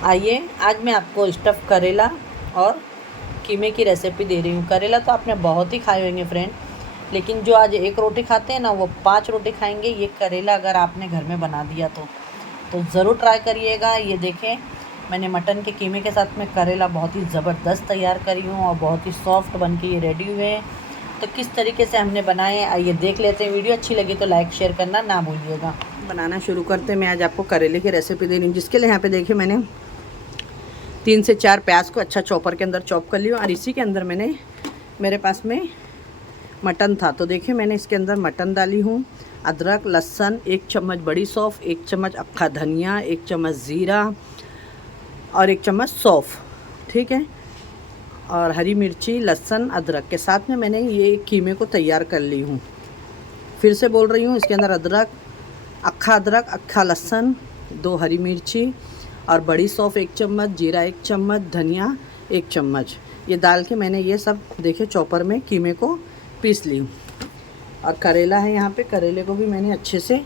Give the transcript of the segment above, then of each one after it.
आइए, आज मैं आपको स्टफ़ करेला और कीमे की रेसिपी दे रही हूँ। करेला तो आपने बहुत ही खाए होंगे फ्रेंड, लेकिन जो आज एक रोटी खाते हैं ना, वो 5 रोटी खाएंगे। ये करेला अगर आपने घर में बना दिया तो ज़रूर ट्राई करिएगा। ये देखें, मैंने मटन के कीमे के साथ में करेला बहुत ही ज़बरदस्त तैयार करी हूँ और बहुत ही सॉफ्ट बन के ये रेडी हुए हैं। तो किस तरीके से हमने बनाए, आइए देख लेते हैं। वीडियो अच्छी लगी तो लाइक शेयर करना ना भूलिएगा। बनाना शुरू करते हैं। मैं आज आपको करेले की रेसिपी दे रही हूँ, जिसके लिए यहाँ पे देखिए मैंने 3 से 4 प्याज को अच्छा चॉपर के अंदर चॉप कर लिया। और इसी के अंदर मेरे पास में मटन था, तो देखिए मैंने इसके अंदर मटन डाली हूँ। अदरक, लहसुन, 1 चम्मच बड़ी सौंफ, 1 चम्मच अक्खा धनिया, 1 चम्मच ज़ीरा और 1 चम्मच सौंफ, ठीक है। और हरी मिर्ची, लहसुन, अदरक के साथ में मैंने ये कीमे को तैयार कर ली हूँ। फिर से बोल रही हूँ, इसके अंदर अदरक, अक्खा लहसुन, 2 हरी मिर्ची और बड़ी सौंफ 1 चम्मच, जीरा 1 चम्मच, धनिया 1 चम्मच, ये डाल के मैंने ये सब देखिए चॉपर में कीमे को पीस ली हूँ। और करेला है यहाँ पे, करेले को भी मैंने अच्छे से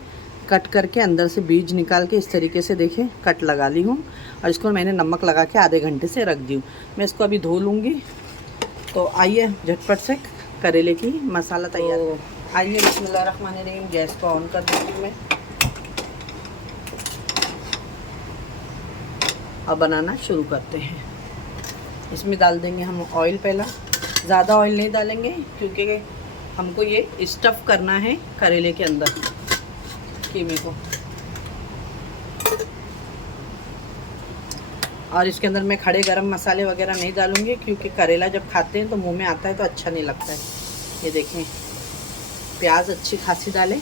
कट करके अंदर से बीज निकाल के इस तरीके से देखिए कट लगा ली हूँ। और इसको मैंने नमक लगा के आधे घंटे से रख दी हूँ। मैं इसको अभी धो लूँगी। तो आइए झटपट से करेले की मसाला तैयार। आइए बिस्मिल्लाहिर्रहमानिर्रहीम, गैस को ऑन कर दूँगी मैं। अब बनाना शुरू करते हैं। इसमें डाल देंगे हम ऑयल। पहला ज़्यादा ऑयल नहीं डालेंगे, क्योंकि हमको ये स्टफ़ करना है करेले के अंदर कीमे को। और इसके अंदर मैं खड़े गरम मसाले वगैरह नहीं डालूँगी, क्योंकि करेला जब खाते हैं तो मुंह में आता है तो अच्छा नहीं लगता है। ये देखें, प्याज अच्छी खासी डालें।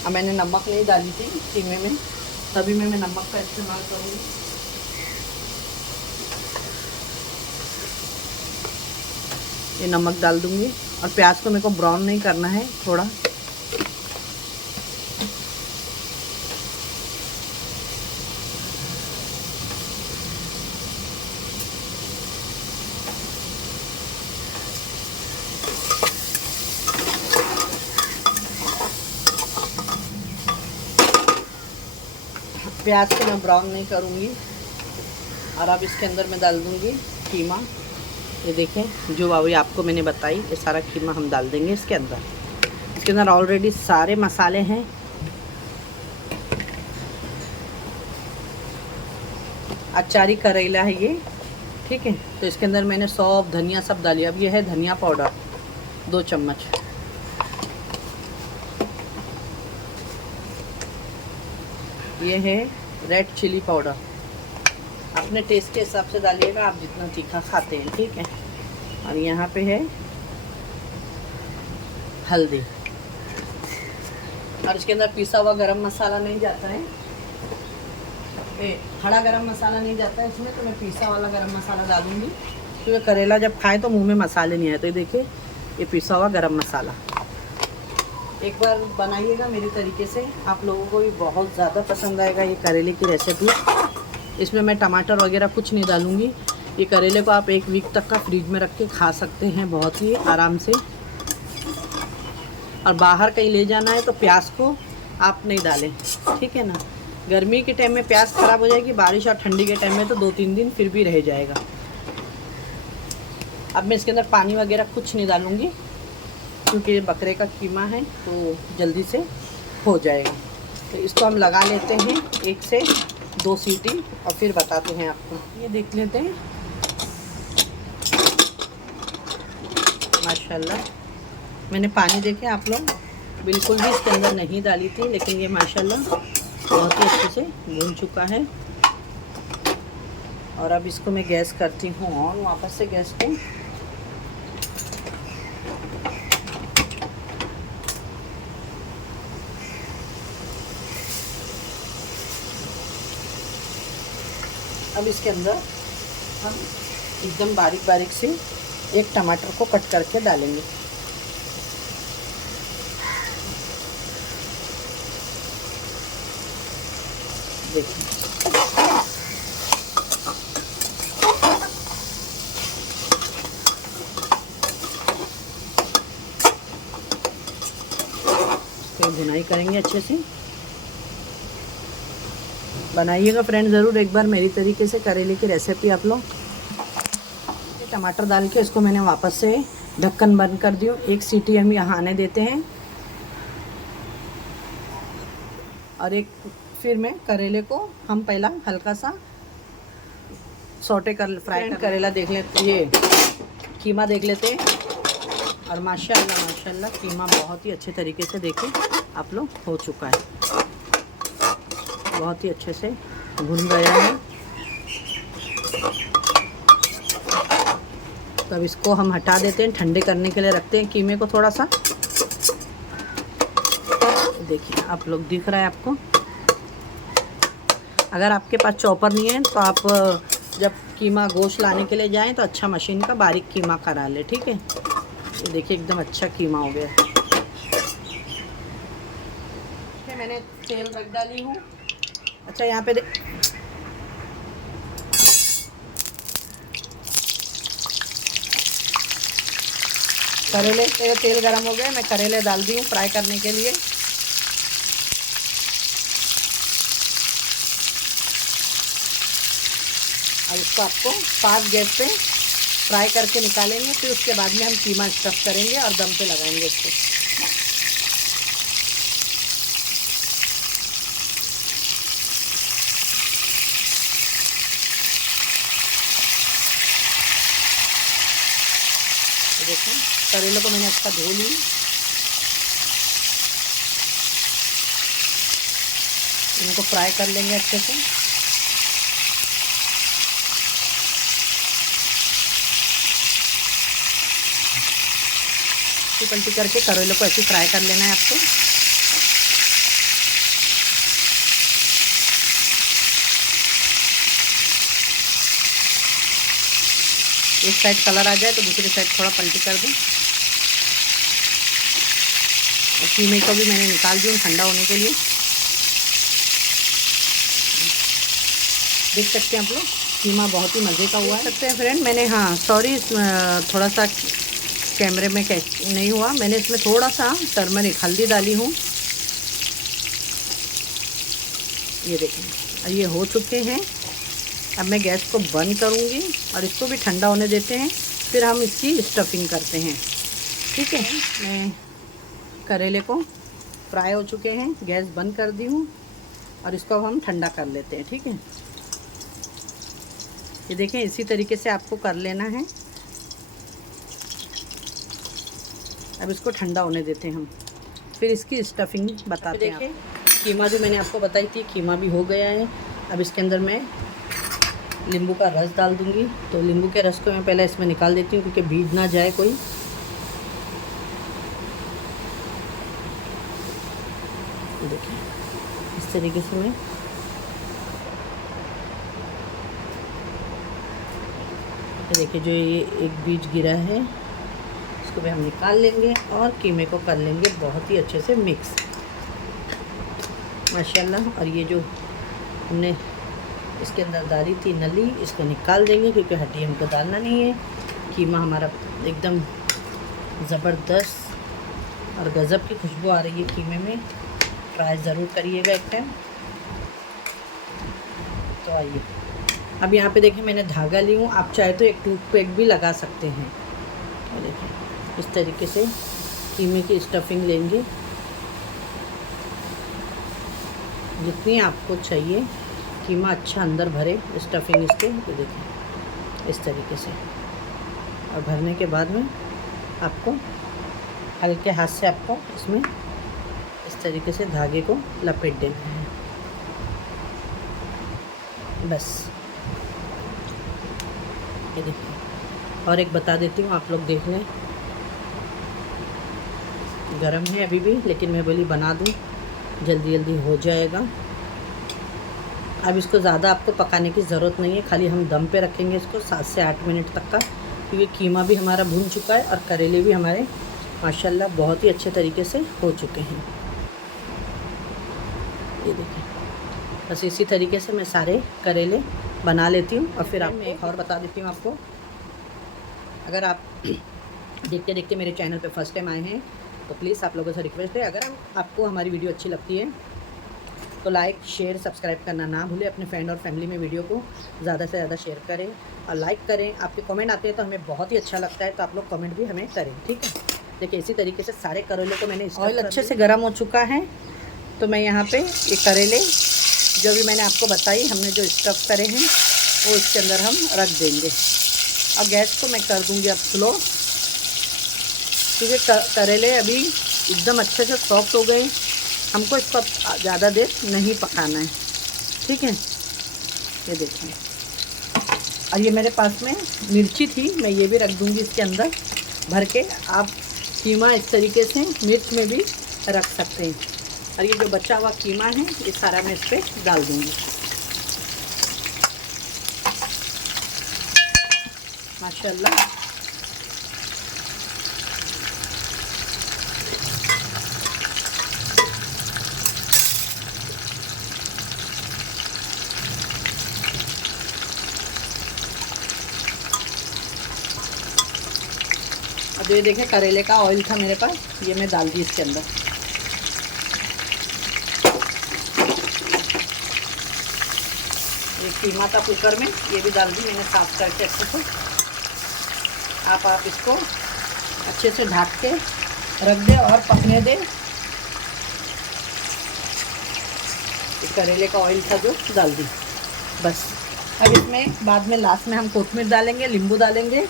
अब मैंने नमक नहीं डाली थी कीमे में, तभी मैं नमक का इस्तेमाल करूँगी। ये नमक डाल दूँगी। और प्याज को मेरे को ब्राउन नहीं करना है, थोड़ा प्याज को मैं ब्राउन नहीं करूँगी। और अब इसके अंदर मैं डाल दूँगी कीमा। ये देखें, जो अभी आपको मैंने बताई, ये सारा कीमा हम डाल देंगे इसके अंदर। इसके अंदर ऑलरेडी सारे मसाले हैं। अचारी करेला है ये, ठीक है। तो इसके अंदर मैंने सौंफ, धनिया सब डाली। अब ये है धनिया पाउडर 2 चम्मच। ये है रेड चिली पाउडर, अपने टेस्ट के हिसाब से डालिएगा, आप जितना तीखा खाते हैं, ठीक है। और यहाँ पे है हल्दी। और इसके अंदर पिसा हुआ गरम मसाला नहीं जाता है, खड़ा गरम मसाला नहीं जाता है इसमें, तो मैं पिसा वाला गरम मसाला डालूंगी, क्योंकि करेला जब खाएं तो मुंह में मसाले नहीं आए। तो ये देखिए, ये पिसा हुआ गरम मसाला। एक बार बनाइएगा मेरे तरीके से, आप लोगों को भी बहुत ज़्यादा पसंद आएगा ये करेले की रेसिपी। इसमें मैं टमाटर वगैरह कुछ नहीं डालूँगी। ये करेले को आप 1 वीक तक का फ्रिज में रख के खा सकते हैं बहुत ही आराम से। और बाहर कहीं ले जाना है तो प्याज को आप नहीं डालें, ठीक है ना। गर्मी के टाइम में प्याज ख़राब हो जाएगी, बारिश और ठंडी के टाइम में तो 2-3 दिन फिर भी रह जाएगा। अब मैं इसके अंदर पानी वगैरह कुछ नहीं डालूँगी, क्योंकि ये बकरे का कीमा है तो जल्दी से हो जाएगा। तो इसको हम लगा लेते हैं 1 से 2 सीटी और फिर बताते हैं आपको। ये देख लेते हैं, माशाल्लाह। मैंने पानी देखे आप लोग, बिल्कुल भी इसके अंदर नहीं डाली थी, लेकिन ये माशाल्लाह बहुत ही अच्छे से भून चुका है। और अब इसको मैं गैस करती हूँ ऑन, वापस से गैस को। अब इसके अंदर हम एकदम बारीक बारीक से 1 टमाटर को कट करके डालेंगे। देखिए, और भुनाई करेंगे अच्छे से। बनाइएगा फ्रेंड ज़रूर एक बार मेरी तरीके से करेले की रेसिपी आप लोग। टमाटर डाल के इसको मैंने वापस से ढक्कन बंद कर दियो। एक सीटी हम यहाँ आने देते हैं और एक फिर मैं करेले को हम पहला हल्का सा सौटे कर फ्राई कर। करेला देख लेते, ये कीमा देख लेते हैं। और माशाल्लाह कीमा बहुत ही अच्छे तरीके से देखें आप लोग हो चुका है, बहुत ही अच्छे से भुन गया है। तो अब इसको हम हटा देते हैं, ठंडे करने के लिए रखते हैं कीमे को थोड़ा सा। देखिए आप लोग दिख रहा है आपको। अगर आपके पास चॉपर नहीं है तो आप जब कीमा गोश्त लाने के लिए जाएं तो अच्छा मशीन का बारीक कीमा करा ले, ठीक है। ये देखिए एकदम अच्छा कीमा हो गया। मैंने तेल रख डाली हूँ। अच्छा यहाँ पे करेले, तेल गरम हो गया, मैं करेले डाल दी हूँ फ्राई करने के लिए। अब इसको आपको फास्ट गैस पे फ्राई करके निकालेंगे। फिर उसके बाद में हम कीमा स्टफ़ करेंगे और दम पे लगाएंगे इसको। देखो करेले को मैंने अच्छा धो ली। इनको फ्राई कर लेंगे अच्छे से। पलटी करके करेले को ऐसे फ्राई कर लेना है आपको। एक साइड कलर आ जाए तो दूसरी साइड थोड़ा पलटी कर दूं। और कीमे को भी मैंने निकाल दिया ठंडा होने के लिए। देख सकते हैं आप लोग कीमा बहुत ही मज़े का हुआ है। देख सकते हैं फ्रेंड, मैंने हाँ सॉरी थोड़ा सा कैमरे में कैच नहीं हुआ। मैंने इसमें थोड़ा सा टर्मरिक हल्दी डाली हूँ। ये देखें ये हो चुके हैं। अब मैं गैस को बंद करूँगी और इसको भी ठंडा होने देते हैं, फिर हम इसकी स्टफिंग करते हैं, ठीक है। मैं करेले को फ्राई हो चुके हैं, गैस बंद कर दी हूँ और इसको अब हम ठंडा कर लेते हैं, ठीक है। ये देखें इसी तरीके से आपको कर लेना है। अब इसको ठंडा होने देते हैं हम, फिर इसकी स्टफिंग बताते हैं। कीमा जो मैंने आपको बताई थी कीमा भी हो गया है। अब इसके अंदर मैं नींबू का रस डाल दूंगी। तो नींबू के रस को मैं पहले इसमें निकाल देती हूँ क्योंकि भीग ना जाए कोई। देखिए इस तरीके से मैं देखिए जो ये एक बीज गिरा है इसको भी हम निकाल लेंगे और कीमे को कर लेंगे बहुत ही अच्छे से मिक्स माशाल्लाह। और ये जो हमने इसके अंदर डाली थी नली, इसको निकाल देंगे क्योंकि हड्डी हमको डालना नहीं है। कीमा हमारा एकदम ज़बरदस्त और गज़ब की खुशबू आ रही है कीमे में। ट्राई ज़रूर करिएगा एक टाइम। तो आइए अब यहाँ पे देखिए मैंने धागा ली हूँ। आप चाहे तो एक टूथपिक भी लगा सकते हैं। और देखिए इस तरीके से कीमे की स्टफिंग लेंगे जितनी आपको चाहिए, कीमा अच्छा अंदर भरे स्टफिंग इसके। तो देखिए इस तरीके से, और भरने के बाद में आपको हल्के हाथ से आपको इसमें इस तरीके से धागे को लपेट देना है बस। ये देखिए और एक बता देती हूँ, आप लोग देख लें। गरम है अभी भी, लेकिन मैं बोली बना दूँ जल्दी जल्दी हो जाएगा। अब इसको ज़्यादा आपको पकाने की ज़रूरत नहीं है, खाली हम दम पे रखेंगे इसको 7 से 8 मिनट तक का, क्योंकि कीमा भी हमारा भून चुका है और करेले भी हमारे माशाल्लाह बहुत ही अच्छे तरीके से हो चुके हैं। ये देखिए बस इसी तरीके से मैं सारे करेले बना लेती हूँ। और फिर मैं एक और बता देती हूँ आपको, अगर आप देखते देखते मेरे चैनल पे फर्स्ट टाइम आए हैं तो प्लीज़ आप लोगों से रिक्वेस्ट है, अगर आपको हमारी वीडियो अच्छी लगती है तो लाइक शेयर सब्सक्राइब करना ना भूलें। अपने फ्रेंड और फैमिली में वीडियो को ज़्यादा से ज़्यादा शेयर करें और लाइक करें। आपके कमेंट आते हैं तो हमें बहुत ही अच्छा लगता है, तो आप लोग कमेंट भी हमें करें, ठीक है। देखिए इसी तरीके से सारे करेले को मैंने ऑयल अच्छे से गर्म हो चुका है, तो मैं यहाँ पे ये करेले जो भी मैंने आपको बताई हमने जो स्टफ़ करे हैं वो इसके अंदर हम रख देंगे। और गैस को मैं कर दूँगी अब स्लो, क्योंकि करेले अभी एकदम अच्छे से सॉफ्ट हो गए। हमको इसको ज़्यादा देर नहीं पकाना है, ठीक है। ये देखें, और ये मेरे पास में मिर्ची थी, मैं ये भी रख दूँगी इसके अंदर भर के। आप कीमा इस तरीके से मिर्च में भी रख सकते हैं। और ये जो बचा हुआ कीमा है ये सारा मैं इस पर डाल दूँगी। माशाल्लाह अब ये देखें करेले का ऑयल था मेरे पास, ये मैं डाल दी इसके अंदर। ये कीमा था कुकर में, ये भी डाल दी मैंने साफ़ करके अच्छे से। आप इसको अच्छे से ढक के रख दे और पकने दे। ये करेले का ऑयल था जो डाल दी बस। अब इसमें बाद में लास्ट में हम कोतमीर डालेंगे, नींबू डालेंगे।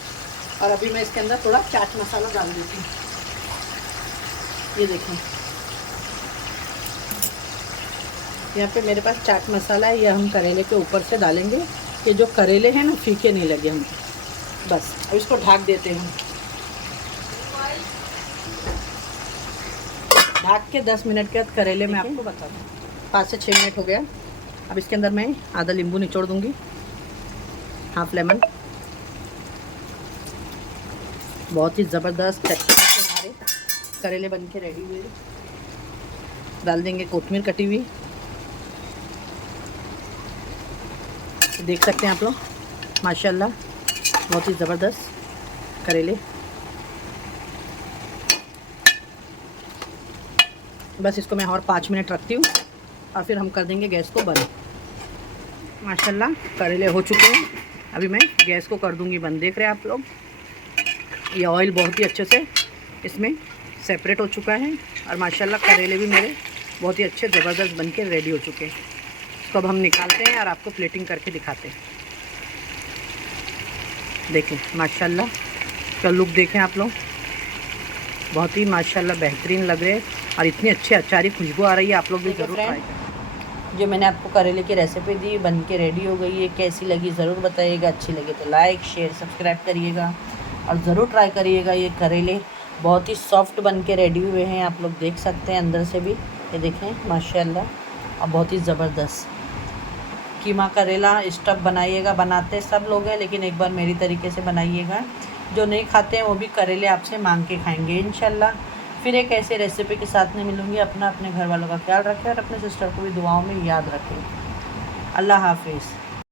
और अभी मैं इसके अंदर थोड़ा चाट मसाला डाल देती हूँ। ये देखें यहाँ पे मेरे पास चाट मसाला है, ये हम करेले के ऊपर से डालेंगे कि जो करेले हैं ना फीके नहीं लगे हम। बस अब इसको ढक देते हैं। ढक के 10 मिनट के बाद करेले मैं आपको बता दूँ 5 से 6 मिनट हो गया। अब इसके अंदर मैं आधा नींबू निचोड़ दूँगी, हाफ लेमन। बहुत ही ज़बरदस्त चटपटे हमारे करेले बन के रेडी हुए। डाल देंगे कोतमीर कटी हुई, देख सकते हैं आप लोग माशाल्लाह बहुत ही ज़बरदस्त करेले। बस इसको मैं और 5 मिनट रखती हूँ और फिर हम कर देंगे गैस को बंद। माशाल्लाह करेले हो चुके हैं, अभी मैं गैस को कर दूँगी बंद। देख रहे हैं आप लोग ये ऑयल बहुत ही अच्छे से इसमें सेपरेट हो चुका है और माशाल्लाह करेले भी मेरे बहुत ही अच्छे ज़बरदस्त बन के रेडी हो चुके हैं। इसको अब हम निकालते हैं और आपको प्लेटिंग करके दिखाते हैं। देखें माशाल्लाह का लुक देखें आप लोग, बहुत ही माशाल्लाह बेहतरीन लग रहे हैं और इतनी अच्छी अचारी खुशबू आ रही है। आप लोग भी ज़रूर ट्राई करें। जो मैंने आपको करेले की रेसिपी दी बन के रेडी हो गई है, कैसी लगी ज़रूर बताइएगा। अच्छी लगी तो लाइक शेयर सब्सक्राइब करिएगा और ज़रूर ट्राई करिएगा। ये करेले बहुत ही सॉफ्ट बन के रेडी हुए हैं, आप लोग देख सकते हैं अंदर से भी। ये देखें माशाल्लाह और बहुत ही ज़बरदस्त कीमा करेला स्टफ़ बनाइएगा। बनाते सब लोग हैं लेकिन एक बार मेरी तरीके से बनाइएगा। जो नहीं खाते हैं वो भी करेले आपसे मांग के खाएंगे इंशाल्लाह। फिर एक ऐसे रेसिपी के साथ में मिलूँगी। अपने घर वालों का ख्याल रखें और अपने सिस्टर को भी दुआओं में याद रखें। अल्लाह हाफिज़।